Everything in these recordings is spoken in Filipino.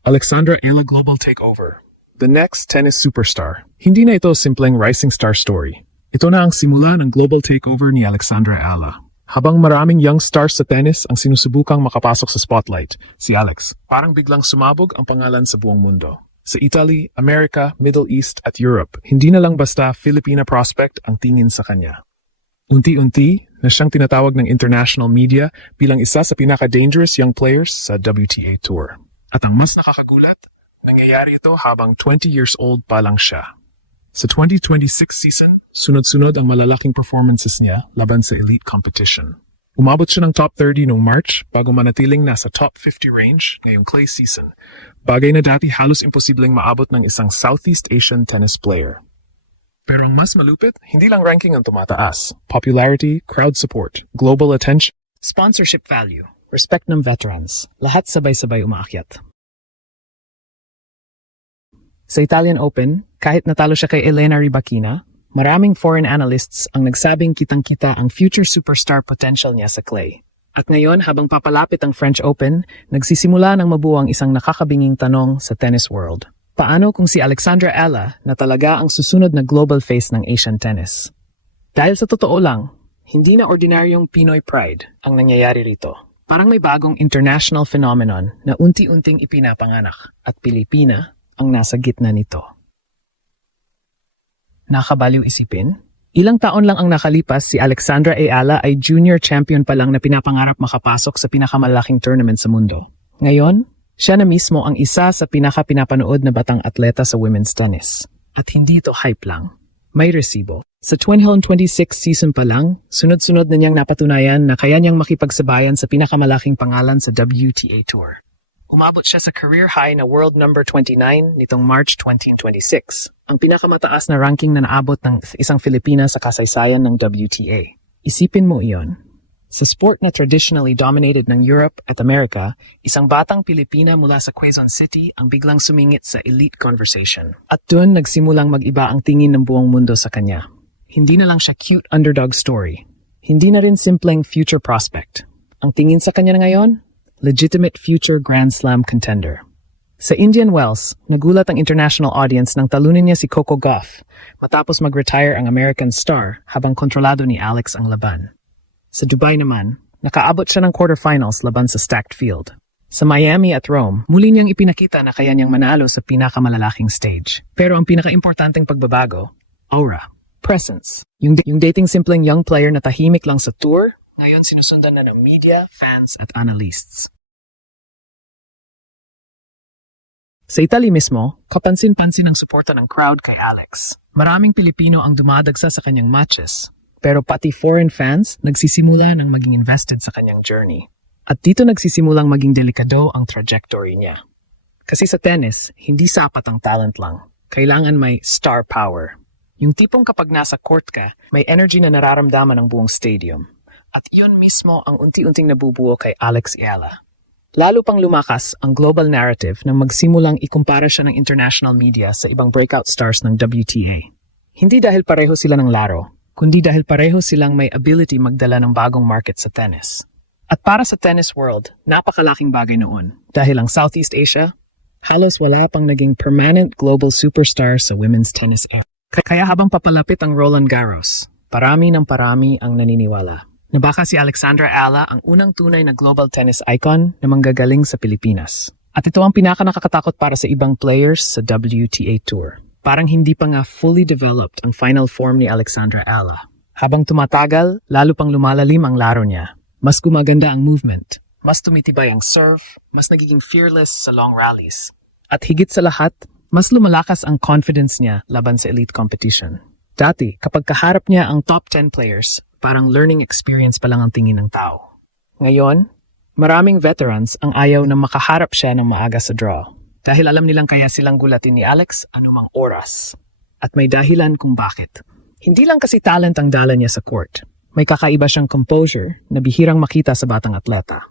Alexandra Ayala Global Takeover. The next tennis superstar. Hindi na ito simpleng rising star story. Ito na ang simula ng global takeover ni Alexandra Ayala. Habang maraming young stars sa tennis ang sinusubukang makapasok sa spotlight, si Alex, parang biglang sumabog ang pangalan sa buong mundo. Sa Italy, America, Middle East at Europe, hindi na lang basta Filipina prospect ang tingin sa kanya. Unti-unti na siyang tinatawag ng international media bilang isa sa pinaka-dangerous young players sa WTA Tour. At ang mas nakakagulat, nangyayari ito habang 20 years old pa lang siya. Sa 2026 season, sunod-sunod ang malalaking performances niya laban sa elite competition. Umabot siya ng top 30 noong March bago manatiling nasa top 50 range ngayong clay season. Bagay na dati halos imposibleng maabot ng isang Southeast Asian tennis player. Pero ang mas malupit, hindi lang ranking ang tumataas. Popularity, crowd support, global attention, Sponsorship value, respect ng veterans, lahat sabay-sabay umaakyat. Sa Italian Open, kahit natalo siya kay Elena Rybakina, maraming foreign analysts ang nagsabing kitang-kita ang future superstar potential niya sa clay. At ngayon, habang papalapit ang French Open, nagsisimula ng mabuo ang isang nakakabinging tanong sa tennis world. Paano kung si Alexandra Ayala na talaga ang susunod na global face ng Asian tennis? Dahil sa totoo lang, hindi na ordinaryong Pinoy pride ang nangyayari rito. Parang may bagong international phenomenon na unti-unting ipinapanganak at Pilipina ang nasa gitna nito. Nakabaliw isipin? Ilang taon lang ang nakalipas, si Alexandra Ayala ay junior champion pa lang na pinapangarap makapasok sa pinakamalaking tournament sa mundo. Ngayon, siya na mismo ang isa sa pinaka-pinapanood na batang atleta sa women's tennis. At hindi ito hype lang. May resibo. Sa 2026 season pa lang, sunod-sunod na niyang napatunayan na kaya niyang makipagsabayan sa pinakamalaking pangalan sa WTA Tour. Umabot siya sa career high na world number 29 nitong March 2026, ang pinakamataas na ranking na naabot ng isang Filipina sa kasaysayan ng WTA. Isipin mo iyon. Sa sport na traditionally dominated ng Europe at America, isang batang Pilipina mula sa Quezon City ang biglang sumingit sa elite conversation. At doon nagsimulang mag-iba ang tingin ng buong mundo sa kanya. Hindi na lang siya cute underdog story. Hindi na rin simpleng future prospect. Ang tingin sa kanya na ngayon, legitimate future Grand Slam contender. Sa Indian Wells, nagulat ang international audience nang talunin niya si Coco Gauff matapos mag-retire ang American star habang kontrolado ni Alex ang laban. Sa Dubai naman, nakaabot siya ng quarterfinals laban sa stacked field. Sa Miami at Rome, muli niyang ipinakita na kaya niyang manalo sa pinakamalalaking stage. Pero ang pinaka-importanteng pagbabago, aura, presence. Yung dating simpleng young player na tahimik lang sa tour, ngayon sinusundan na ng media, fans at analysts. Sa Italy mismo, kapansin-pansin ang suporta ng crowd kay Alex. Maraming Pilipino ang dumadagsa sa kanyang matches, pero pati foreign fans nagsisimula ng maging invested sa kanyang journey. At dito nagsisimulang maging delikado ang trajectory niya. Kasi sa tennis, hindi sapat ang talent lang. Kailangan may star power. Yung tipong kapag nasa court ka, may energy na nararamdaman ng buong stadium. At iyon mismo ang unti-unting nabubuo kay Alex Ayala. Lalo pang lumakas ang global narrative nang magsimulang ikumpara siya ng international media sa ibang breakout stars ng WTA. Hindi dahil pareho sila ng laro, kundi dahil pareho silang may ability magdala ng bagong market sa tennis. At para sa tennis world, napakalaking bagay noon. Dahil ang Southeast Asia, halos wala pang naging permanent global superstar sa women's tennis era. Kaya habang papalapit ang Roland Garros, parami ng parami ang naniniwala na baka si Alexandra Ayala ang unang tunay na global tennis icon na manggagaling sa Pilipinas. At ito ang pinaka-nakakatakot para sa ibang players sa WTA Tour. Parang hindi pa nga fully developed ang final form ni Alexandra Ayala. Habang tumatagal, lalo pang lumalalim ang laro niya. Mas gumaganda ang movement, mas tumitibay ang serve, mas nagiging fearless sa long rallies. At higit sa lahat, mas lumalakas ang confidence niya laban sa elite competition. Dati, kapag kaharap niya ang top 10 players, parang learning experience pa lang ang tingin ng tao. Ngayon, maraming veterans ang ayaw na makaharap siya ng maaga sa draw. Dahil alam nilang kaya silang gulatin ni Alex anumang oras. At may dahilan kung bakit. Hindi lang kasi talent ang dala niya sa court. May kakaiba siyang composure na bihirang makita sa batang atleta.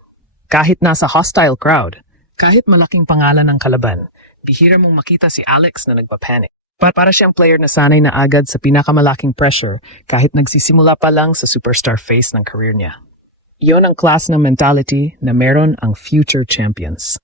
Kahit nasa hostile crowd, kahit malaking pangalan ng kalaban, bihira mong makita si Alex na nagpapanic. Para siyang player na sanay na agad sa pinakamalaking pressure kahit nagsisimula pa lang sa superstar phase ng career niya. Iyon ang class ng mentality na meron ang future champions.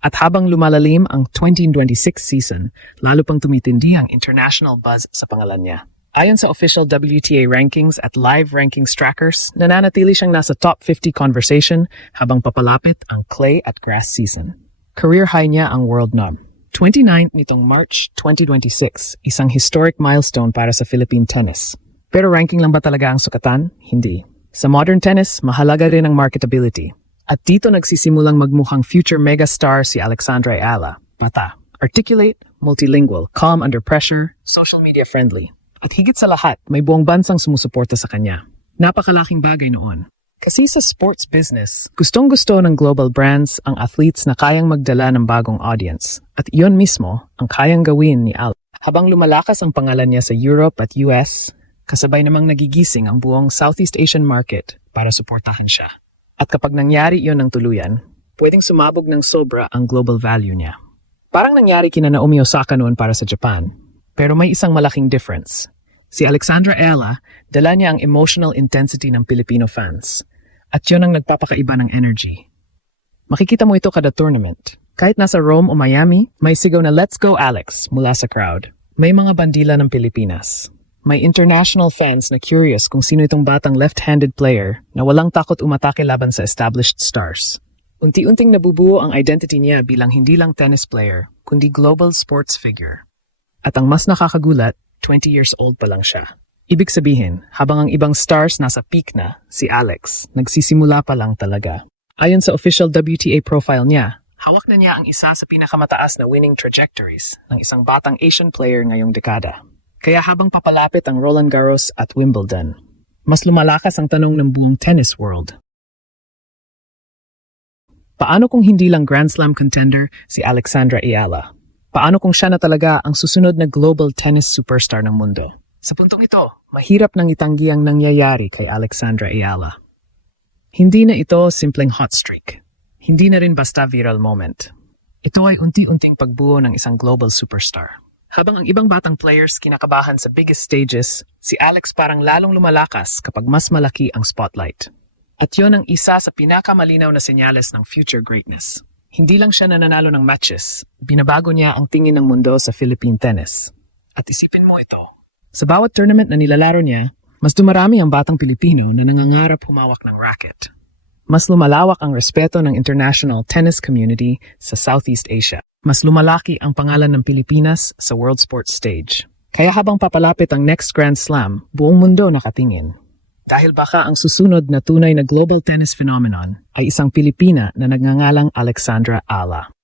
At habang lumalalim ang 2026 season, lalo pang tumitindi ang international buzz sa pangalan niya. Ayon sa official WTA rankings at live rankings trackers, nananatili siyang nasa top 50 conversation habang papalapit ang clay at grass season. Career high niya ang world numb. 29 nitong March 2026, isang historic milestone para sa Philippine tennis. Pero ranking lang ba talaga ang sukatan? Hindi. Sa modern tennis, mahalaga rin ang marketability. At dito nagsisimulang magmukhang future megastar si Alexandra Ayala. Bata, articulate, multilingual, calm under pressure, social media friendly. At higit sa lahat, may buong bansang sumusuporta sa kanya. Napakalaking bagay noon. Kasi sa sports business, gustong-gusto ng global brands ang athletes na kayang magdala ng bagong audience. At iyon mismo ang kayang gawin ni Al. Habang lumalakas ang pangalan niya sa Europe at US, kasabay namang nagigising ang buong Southeast Asian market para suportahan siya. At kapag nangyari iyon ng tuluyan, pwedeng sumabog ng sobra ang global value niya. Parang nangyari kina Naomi Osaka noon para sa Japan. Pero may isang malaking difference. Si Alexandra Ayala, dala niya ang emotional intensity ng Filipino fans. At yun ang nagpapakaiba ng energy. Makikita mo ito kada tournament. Kahit nasa Rome o Miami, may sigaw na "Let's go Alex" mula sa crowd. May mga bandila ng Pilipinas. May international fans na curious kung sino itong batang left-handed player na walang takot umatake laban sa established stars. Unti-unting nabubuo ang identity niya bilang hindi lang tennis player, kundi global sports figure. At ang mas nakakagulat, 20 years old pa lang siya. Ibig sabihin, habang ang ibang stars nasa peak na, si Alex, nagsisimula pa lang talaga. Ayon sa official WTA profile niya, hawak na niya ang isa sa pinakamataas na winning trajectories ng isang batang Asian player ngayong dekada. Kaya habang papalapit ang Roland Garros at Wimbledon, mas lumalakas ang tanong ng buong tennis world. Paano kung hindi lang Grand Slam contender si Alexandra Ayala? Paano kung siya na talaga ang susunod na global tennis superstar ng mundo? Sa puntong ito, mahirap nang itanggi ang nangyayari kay Alexandra Ayala. Hindi na ito simpleng hot streak. Hindi na rin basta viral moment. Ito ay unti-unting pagbuo ng isang global superstar. Habang ang ibang batang players kinakabahan sa biggest stages, si Alex parang lalong lumalakas kapag mas malaki ang spotlight. At yon ang isa sa pinakamalinaw na senyales ng future greatness. Hindi lang siya nananalo ng matches, binabago niya ang tingin ng mundo sa Philippine tennis. At isipin mo ito, sa bawat tournament na nilalaro niya, mas dumarami ang batang Pilipino na nangangarap humawak ng racket. Mas lumalawak ang respeto ng international tennis community sa Southeast Asia. Mas lumalaki ang pangalan ng Pilipinas sa world sports stage. Kaya habang papalapit ang next Grand Slam, buong mundo nakatingin. Dahil baka ang susunod na tunay na global tennis phenomenon ay isang Pilipina na nagngangalang Alexandra Ayala.